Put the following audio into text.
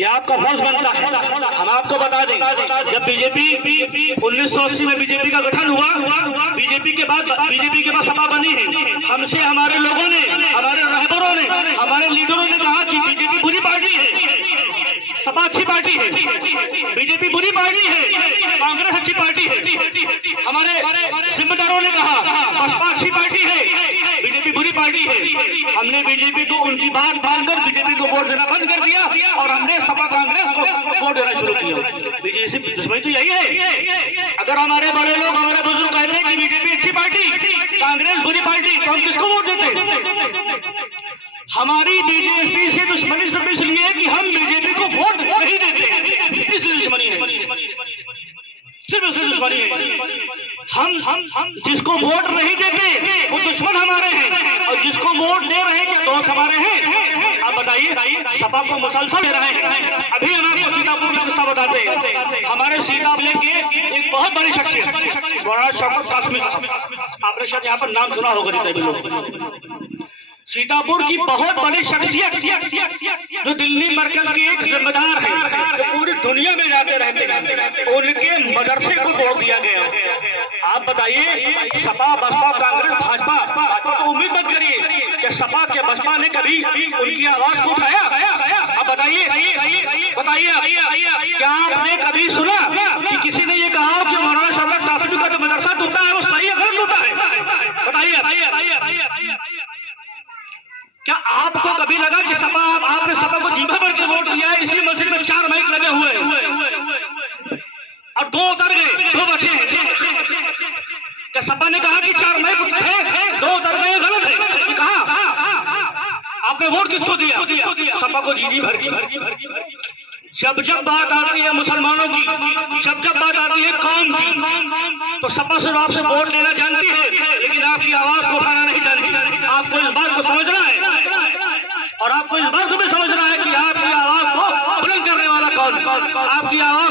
ये आपका फर्ज बनता है। हम आपको बता दें, जब बीजेपी 1980 में बीजेपी का गठन हुआ, बीजेपी के बाद सपा बनी है। हमसे हमारे लोगों ने, हमारे रहबरों ने, हमारे लीडरों ने कहा कि बीजेपी बुरी पार्टी है, सपा अच्छी पार्टी है, बीजेपी बुरी पार्टी है, कांग्रेस अच्छी पार्टी है। हमारे जिम्मेदारों ने कहा बसपा अच्छी पार्टी है, बीजेपी बुरी पार्टी है। हमने बीजेपी को उनकी बात मानकर बीजेपी को वोट देना बंद कर दिया और हमने सपा कांग्रेस को वोट देना शुरू किया। बीजेपी दुश्मनी तो यही है। अगर हमारे बड़े लोग, हमारे बुजुर्ग कहते हैं कि बीजेपी अच्छी पार्टी, कांग्रेस बुरी पार्टी, तो हम किसको वोट देते? हमारी बीजेपी से दुश्मनी सिर्फ इसलिए कि हम बीजेपी को वोट नहीं देते, इसलिए दुश्मनी है, सिर्फ इसलिए दुश्मनी है। हम जिसको वोट नहीं देते वो दुश्मन हमारे हैं, और जिसको वोट दे रहे हैं क्या दोस्त हमारे हैं? आप बताइए, सपा को मुसलसल दे रहे हैं। अभी हम आपको सीतापुर का किस्सा बताते हैं। हमारे सीतापुर के एक बहुत बड़ी शख्सियत मौलाना शौकत कासमी साहब, आपने शायद यहाँ पर नाम सुना होगा जितने भी लोग। सीतापुर की बहुत बड़ी शख्सियत जो दिल्ली मरकज के एक जिम्मेदार है, जो पूरी दुनिया में जाते रहते हैं, उनके मदरसे को तोड़ दिया गया। आप बताइए, सपा बसपा कांग्रेस भाजपा तो उम्मीद मत करिए कि सपा के बसपा ने कभी उनकी आवाज को उठाया। आप बताइए, क्या आपने कभी सुना कि किसी ने ये कहा कि मौलाना शौकत कासमी का जो मदरसा टूटा है वो सही है गलत टूटा है? बताइए, क्या आपको कभी लगा कि आपने सपा को जीभा भर के वोट दिया है? इसी मस्जिद में 4 माइक लगे हुए और 2 उतर गए, 2 बचे हैं। क्या सपा ने कहा कि 4 माइक थे, 2 उतर गए, गलत है? कहा आपने वोट किसको दिया? सपा को जी भर की। जब बात आती है मुसलमानों की, जब बात आती है कौम की, तो सपा सिर्फ आपसे वोट लेना जानती है, लेकिन आपकी आवाज को उठाना नहीं जानती। आपको इस बात को समझना है, और आपको इस बात को भी समझना है कि आपकी आवाज को बुलंद करने वाला कौन, आपकी आवाज